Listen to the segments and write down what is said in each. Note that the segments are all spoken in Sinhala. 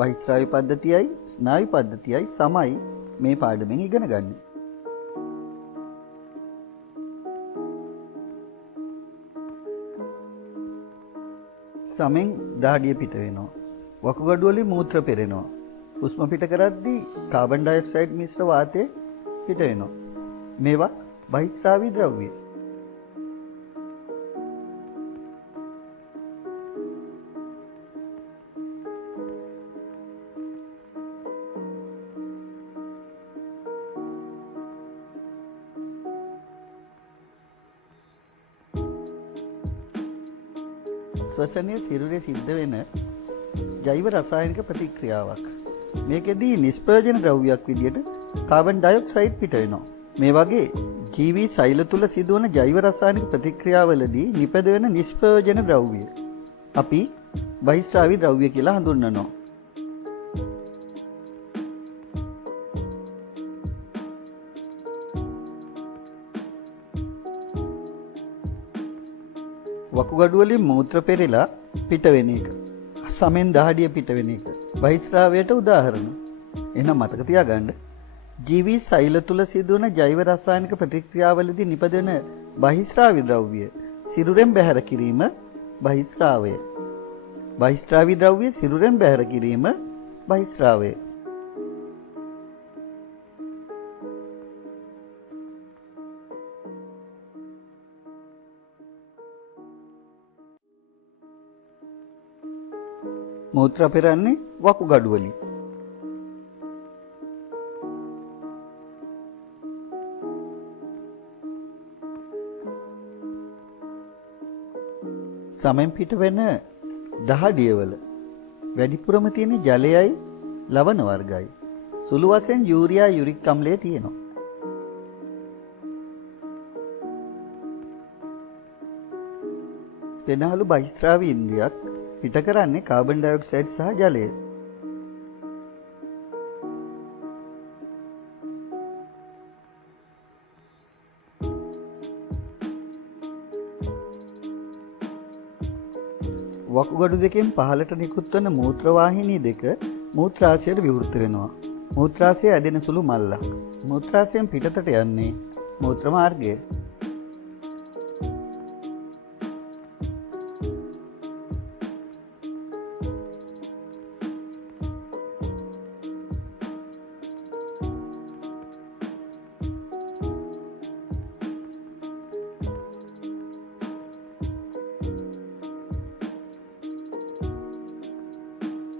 බහිස්රාවි පද්ධතියයි ස්නායු පද්ධතියයි සමයි මේ පාඩමෙන් ඉගෙන ගන්න. සමෙන් දහඩිය පිට වෙනවා. වකුගඩු වලින් මූත්‍ර පෙරෙනවා. හුස්ම පිට කරද්දී කාබන් ඩයොක්සයිඩ් මිශ්‍ර වාතය පිට වෙනවා. මේවා බහිස්රාවි ද්‍රව්‍ය. ශ්වසනය සිරුරේ සිද්ධ වෙන ජෛව රසායනික ප්‍රතික්‍රියාවක්. මේකෙදී නිෂ්ප්‍රයෝජන ද්‍රව්‍යයක් විදියට කාබන් ඩයොක්සයිඩ් පිට වෙනවා. මේ වගේ ජීවී සෛල තුල සිදුවන ජෛව රසායනික ප්‍රතික්‍රියාවලදී නිපද වෙන නිෂ්ප්‍රයෝජන ද්‍රව්‍ය අපි බහිස්රාවි ද්‍රව්‍ය කියලා හඳුන්වනවා. වකුගඩු වලින් මූත්‍ර පෙරලා පිට වෙන එක. සමෙන් දහඩිය පිට වෙන එක. බහිස්රාවයට උදාහරණ. එහෙනම් මතක තියාගන්න. ජීවී සෛල තුල සිදුවන ජෛව රසායනික ප්‍රතික්‍රියාවලදී නිපදවන බහිස්රාවි ද්‍රව්‍ය සිරුරෙන් බැහැර කිරීම බහිස්රාවය. බහිස්රාවි ද්‍රව්‍ය සිරුරෙන් බැහැර කිරීම බහිස්රාවය. මූත්‍රා පෙරන්නේ වකුගඩු වලින්. සමෙන් පිට වෙන දහඩියවල වැඩිපුරම තියෙන ජලයයි ලවණ වර්ගයි. සුළු වශයෙන් යූරියා යුරික් අම්ලය තියෙනවා. පෙනහළු බහිස්රාවි ඉන්ද්‍රියක් පිට කරන්නේ කාබන් ඩයොක්සයිඩ් සහ ජලය. වකුගඩු දෙකෙන් පහළට නිකුත් වන මූත්‍ර වාහිනී දෙක මූත්‍රාශයට විවෘත වෙනවා. මූත්‍රාශය ඇදෙන සුළු මල්ලක්. මූත්‍රාශයෙන් පිටතට යන්නේ මූත්‍ර මාර්ගය.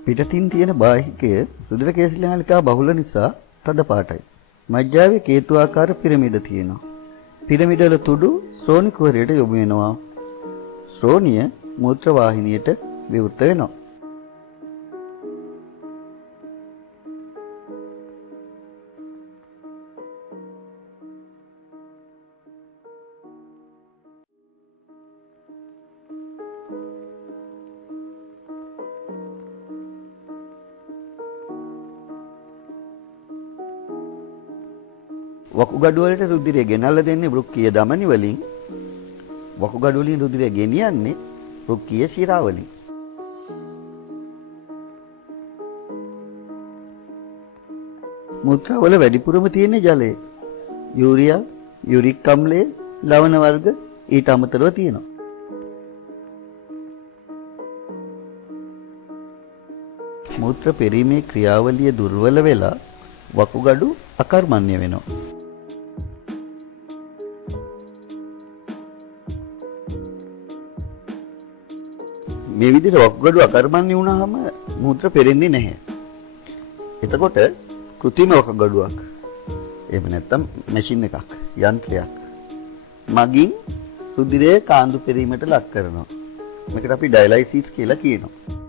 පිටතින් තියෙන බාහිකය රුධිර කේශනාලිකා බහුල නිසා තද පාටයි. මජ්ජාවේ කේතු ආකාර පිරමිඩ තියෙනවා. පිරමිඩ වල තුඩු ශ්‍රෝණි කුහරයට යොමු වෙනවා. ශ්‍රෝණිය මූත්‍ර වාහිනියට විවෘත වෙනවා. වකුගඩු වලට රුධිරය ගෙනල්ලා දෙන්නේ වෘක්කීය ධමනි වලින්. වකුගඩු වලින් රුධිරය ගෙනියන්නේ වෘක්කීය ශිරා වලින්. මූත්‍රා වල වැඩිපුරම තියෙන ජලය. යූරියා, යුරික් අම්ලය, ලවණ වර්ග ඊට අමතරව තියෙනවා. මූත්‍ර පෙරීමේ ක්‍රියාවලිය දුර්වල වෙලා වකුගඩු අකර්මණ්‍ය වෙනවා. මේ විදිහට වකුගඩු අකර්මණ්‍ය වුණාම මූත්‍ර පෙරෙන්නේ නැහැ. එතකොට කෘත්‍රිම වකුගඩුවක් එහෙම නැත්නම් මැෂින් එකක්, යන්ත්‍රයක් මගින් රුධිරය කාන්දු පෙරීමට ලක් කරනවා. මේකට අපි ඩයලයිසිස් කියලා කියනවා.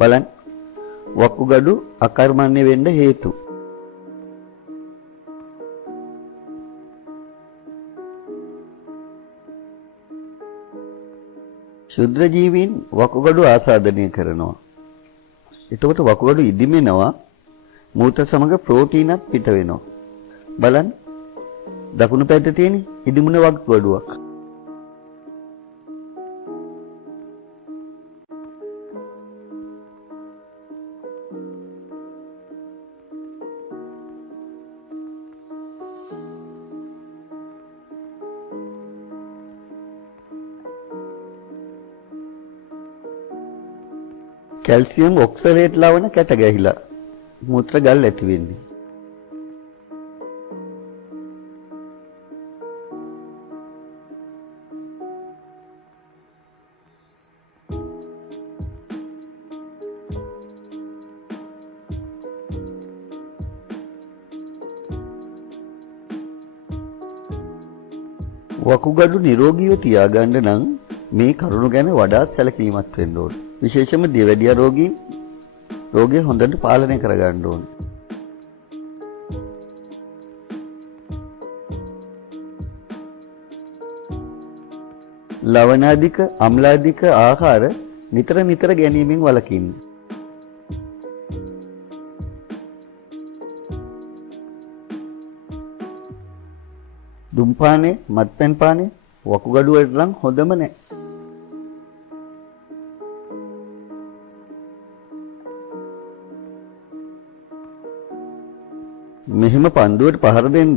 බලන්න වකුගඩු අකර්මණ්‍ය වෙන්න හේතු. ශුද්‍ර ජීවීන් වකුගඩු ආසාදනය කරනවා. එතකොට වකුගඩු ඉදිමෙනවා. මූත්‍ර සමග ප්‍රෝටීනත් පිට වෙනවා. බලන්න. දකුණු පැත්තේ තියෙන ඉදිමුණ වකුගඩුවක්. කැල්සියම් ඔක්සලේට් ලවණ කැට ගැහිලා මූත්‍ර ගල් ඇති වෙන්නේ. වකුගඩු නිරෝගීව තියාගන්න නම් මේ කරුණු ගැන වඩාත් සැලකිලිමත් වෙන්න ඕන. විශේෂයෙන්ම දියවැඩියා රෝගීන් රෝගය හොඳට පාලනය කරගන්න ඕන. ලවණාධික, අම්ලාධික ආහාර නිතර ගැනීමෙන් වළකින්න. දුම්පානේ, මත්පැන් පානේ වකුගඩු වලට නම් හොඳම නැහැ. මෙහෙම පන්දුවට පහර දෙන්න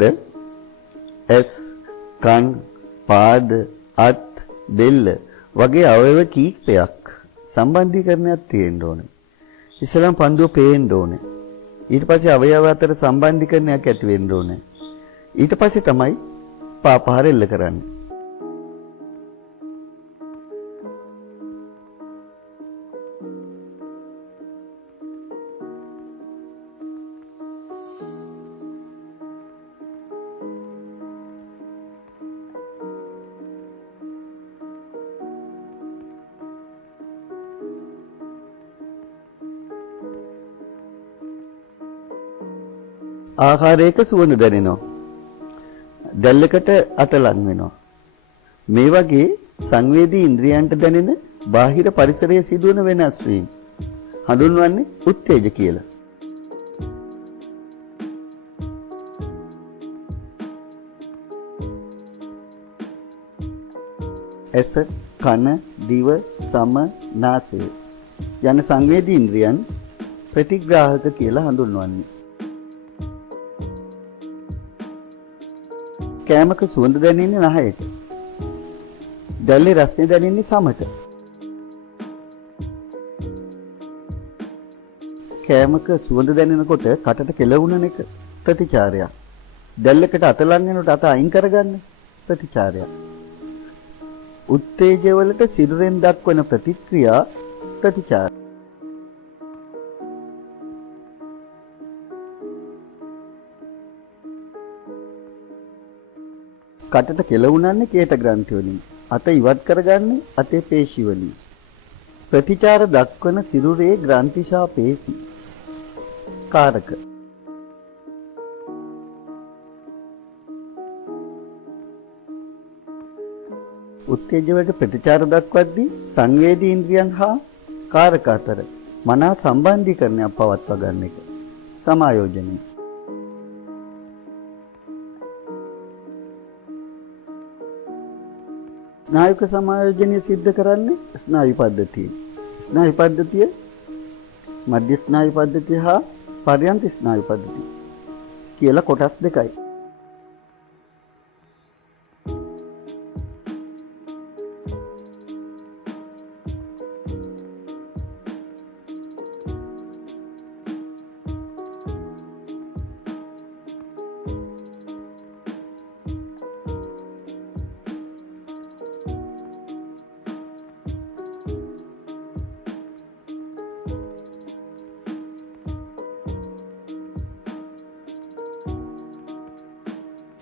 ඇස්, කන්, පාද, අත්, බෙල්ල වගේ අවයව කීපයක් සම්බන්ධීකරණයක් තියෙන්න ඕනේ. ඉස්සෙල්ලාම පන්දුව පේන්න ඕනේ. ඊට පස්සේ අවයව අතර සම්බන්ධීකරණයක් ඇති වෙන්න ඕනේ. ඊට පස්සේ තමයි පාපහර එල්ල කරන්නේ. ආහාරයක සුවඳ දැනෙනවා. දැල්ලකට අත ලං වෙනවා. මේ වගේ සංවේදී ඉන්ද්‍රියයන්ට දැනෙන බාහිර පරිසරයේ සිදුවන වෙනස් වීම හඳුන්වන්නේ උත්තේජ කියලා. ඇස, කන, දිව, සම, නාසය යන සංවේදී ඉන්ද්‍රියන් ප්‍රතිග්‍රාහක කියලා හඳුන්වන්නේ. කෑමක සුවඳ දැනෙන්නේ නහයට. දැල්ලේ රසය දැනෙන්නේ සමට. කෑමක සුවඳ දැනෙනකොට කටට කෙලවුණන එක ප්‍රතිචාරයක්. දැල්ලකට අත ලං වෙනකොට අත අයින් කරගන්න ප්‍රතිචාරයක්. උත්තේජවලට සිරුරෙන් දක්වන ප්‍රතික්‍රියා ප්‍රතිචාර. කටට කෙලවුණන්නේ කේට ග්‍රන්ථි වලින්. අත ඉවත් කරගන්නේ අතේ පේශි වලින්. ප්‍රතිචාර දක්වන සිරුරේ ග්‍රන්ථිශා පේශි කාරක. උත්තේජවලට ප්‍රතිචාර දක්වද්දී සංවේදී ඉන්ද්‍රියන් හා කාරක අතර මනා සම්බන්ධීකරණයක් පවත්වා ගන්න එක සමායෝජනය. ස්නායුක සමායෝජනය සිද්ධ කරන්නේ ස්නායු පද්ධතිය. ස්නායු පද්ධතිය මධ්‍ය ස්නායු පද්ධතිය හා පර්යන්ත ස්නායු පද්ධතිය කියලා කොටස් දෙකයි.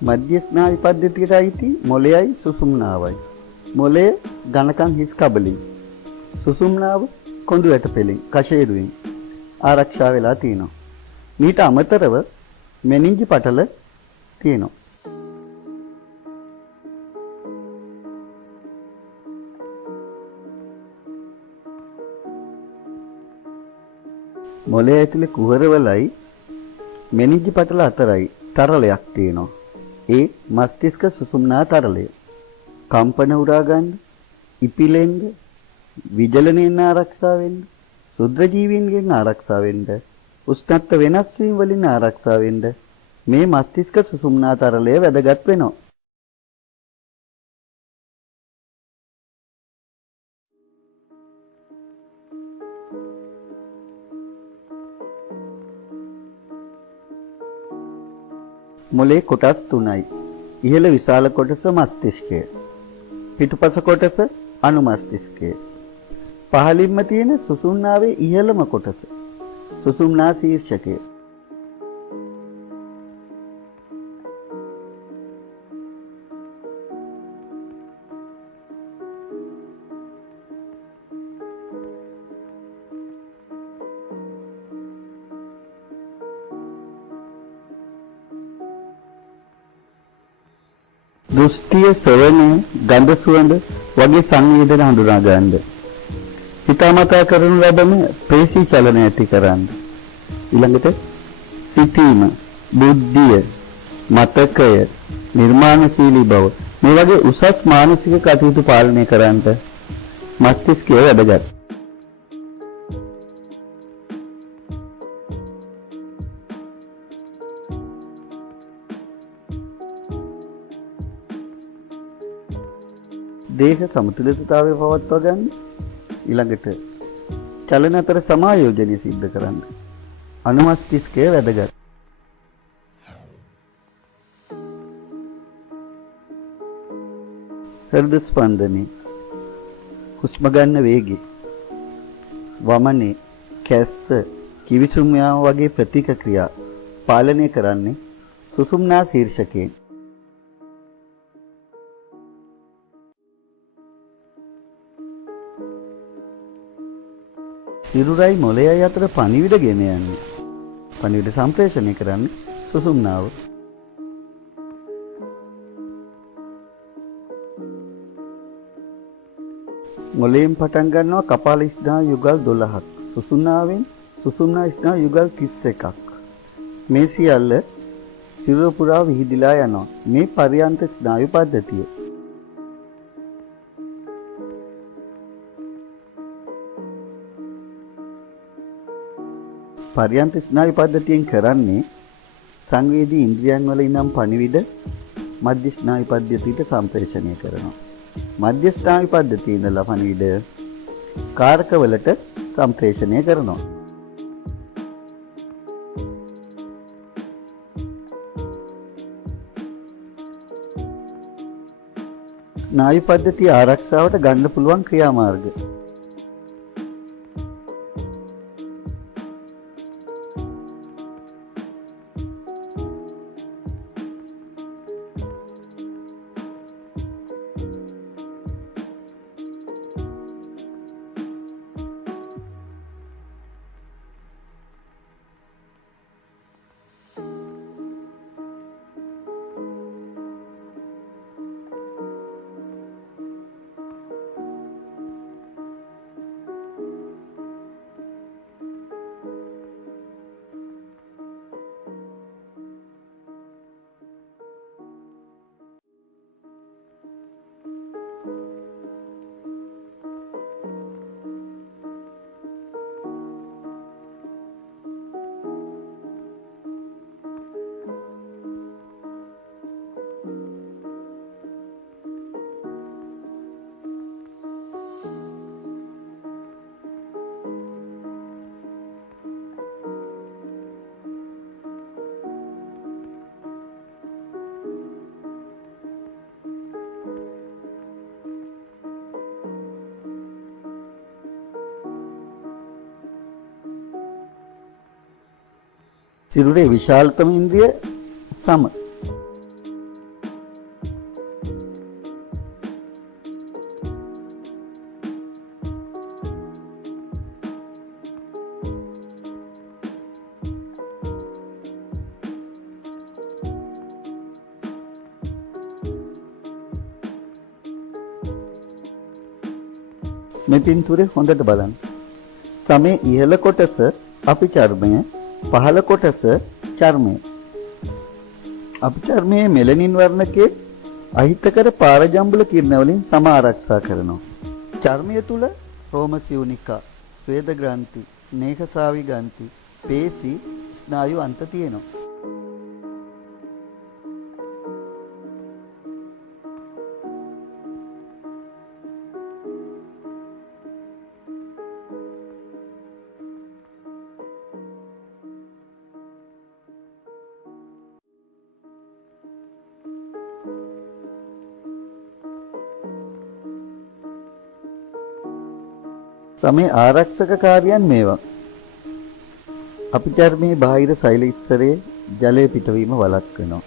මධ්‍ය ස්නායු පද්ධතියට අයිති මොළයයි සුසුම්නාවයි. මොළය ඝනකම් හිස් කබලින්, සුසුම්නාව කොඳු ඇට පෙලින්, කෂේරුවෙන් ආරක්ෂා වෙලා තියෙනවා. මීට අමතරව මෙනින්ජි පටල තියෙනවා. මොළය ඇතුලේ කුහරවලයි මෙනිජි පටල අතරයි තරලයක් තියෙනවා. ඒ මස්තිෂ්ක සුසුම්නා තරලය. කම්පන උරා ගන්න, ඉපිලෙන්න, විජලනයෙන් ආරක්ෂා වෙන්න, සුද්ධ ජීවීන්ගෙන් ආරක්ෂා වෙන්න, උෂ්ණත්ව වෙනස් වීම වලින් ආරක්ෂා වෙන්න මේ මස්තිෂ්ක සුසුම්නා තරලය වැදගත් වෙනවා. මොළේ කොටස් 3යි. ඉහළ විශාල කොටස මස්තිෂ්කය. පිටුපස කොටස අනුමස්තිෂ්කය. පහළින්ම තියෙන සුසුම්නාවේ ඉහළම කොටස සුසුම්නා ශීර්ෂකය. දෘෂ්ටිය, ශ්‍රවණය, ගන්ධ සුවඳ වගේ සංවේදන හඳුනා ගන්න. හිතාමතා කරනු ලබන ප්‍රේසී චලන ඇති කරන්න. ඊළඟට සිතීම, බුද්ධිය, මතකය, නිර්මාණශීලී බව මේ වගේ උසස් මානසික කටයුතු පාලනය කරන්නට මස්තිෂ්කය වැදගත්. දේහ සමතුලිතතාවය පවත්වා ගන්න. ඊළඟට චලන අතර සමායෝජනය සිද්ධ කරන්න. අනුමස්තිෂ්කය වැදගත්. හෘද ස්පන්දනය, හුස්ම ගන්න වේගය, වමනේ, කැස්ස, කිවිසුම් යාම වගේ ප්‍රතික්‍රියා පාලනය කරන්නේ සුසුම්නා ශීර්ෂකයෙන්. සිරුරයි මොළයයි අතර පණිවිඩ ගෙන යන්නේ. පණිවිඩ සම්ප්‍රේෂණය කරන්නේ සුසුම්නාව. මොළයෙන් පටන් ගන්නවා කපාල ස්නායු යුගල් 12ක්. සුසුම්නාවෙන් සුසුම්නා ස්නායු යුගල් 31ක්. මේ සියල්ල සිරුර පුරා විහිදිලා යනවා. මේ පර්යන්ත ස්නායු පද්ධතිය. පර්යන්ත ස්නායු පද්ධතියෙන් කරන්නේ සංවේදී ඉන්ද්‍රියන් වල ඉඳන් පණිවිඩ මධ්‍ය ස්නායු පද්ධතියට සම්ප්‍රේෂණය කරනවා. මධ්‍ය ස්නායු පද්ධතියේ ඉඳලා පණිවිඩ කාරකවලට සම්ප්‍රේෂණය කරනවා. ස්නායු පද්ධතිය ආරක්ෂාවට ගන්න පුළුවන් ක්‍රියාමාර්ග. සිරුරේ විශාලතම ඉන්ද්‍රිය සම. මේ පින්තූරේ හොඳට බලන්න. සමේ ඉහළ කොටස අපිචර්මය පහළ කොටස චර්මය. අපිචර්මයේ මෙලනින් වර්ණකයේ අහිතකර පාරජම්බුල කිරණ වලින් සම ආරක්ෂා කරනවා. චර්මය තුල රෝමසියුනිකා, ස්වේද ග්‍රන්ථි, නේහසාවි ග්‍රන්ථි, පේශි, ස්නායු අන්ත තියෙනවා. සමේ ආරක්ෂක කාර්යයන් මේවා. අපිචර්මයේ බාහිර සෛල ඉස්සරේ ජලය පිටවීම වළක්වනවා.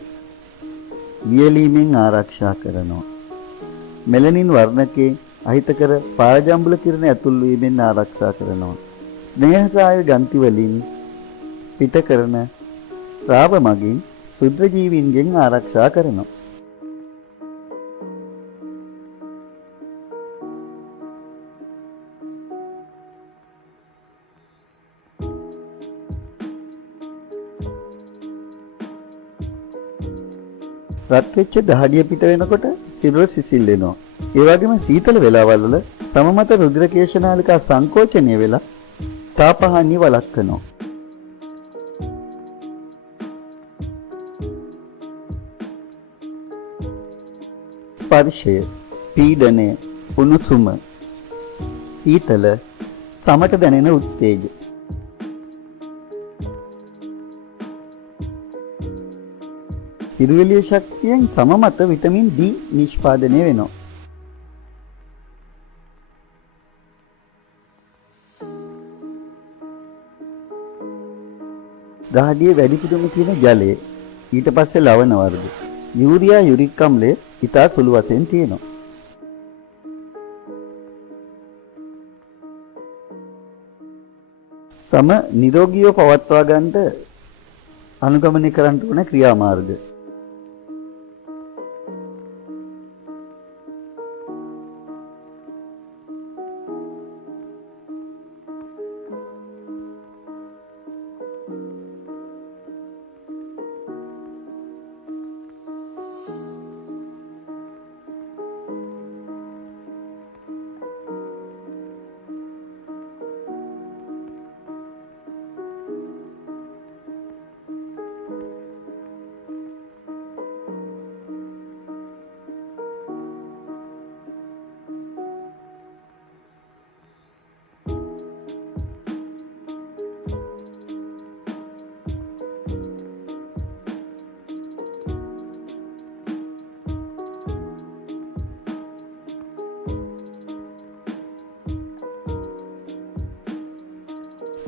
වියලීමෙන් ආරක්ෂා කරනවා. මෙලනින් වර්ණකේ අහිතකර පාරජම්බුල කිරණ ඇතුල් වීමෙන් ආරක්ෂා කරනවා. ස්නේහසාය ගන්ති වලින් පිට කරන රාව මගින් ශුද්‍ර ජීවීන්ගෙන් ආරක්ෂා කරනවා. රත් වෙච්ච දහඩිය පිට වෙනකොට සිරුර සිසිල් වෙනවා. ඒ වගේම සීතල වෙලාවල් වල සමමත රුධිර කේශනාලිකා සංකෝචනය වෙලා තාපහානිය වළක්වනවා. ස්පර්ශය, පීඩනය, උණුසුම, සීතල, සමට දැනෙන උත්තේජ. සිරුවෙලිය ශක්තියෙන් සමමත විටමින් D නිෂ්පාදනය වෙනවා. දහඩිය වැඩිපුරම තියෙන ජලය, ඊට පස්සේ ලවණ වර්ග, යූරියා යුරික් අම්ලය ඉතා සුළු වශයෙන් තියෙනවා. සම නිරෝගීව පවත්වා ගන්නට අනුගමනය කරන්න ඕන ක්‍රියාමාර්ග.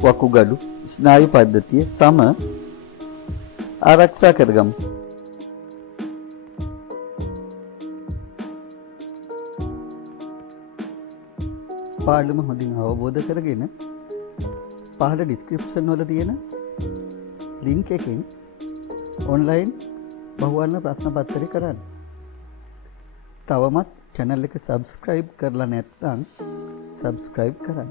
වකුගඩු ස්නායු පද්ධතිය සම ආරක්ෂා කරගමු. පාඩම හොඳින් අවබෝධ කරගෙන පහළ ඩිස්ක්‍රිප්ෂන් වල තියෙන ලින්ක් එකෙන් ඔන්ලයින් බහුවර්ණ ප්‍රශ්න පත්‍රය කරන්න. තවමත් channel එක subscribe කරලා නැත්නම් subscribe කරන්න.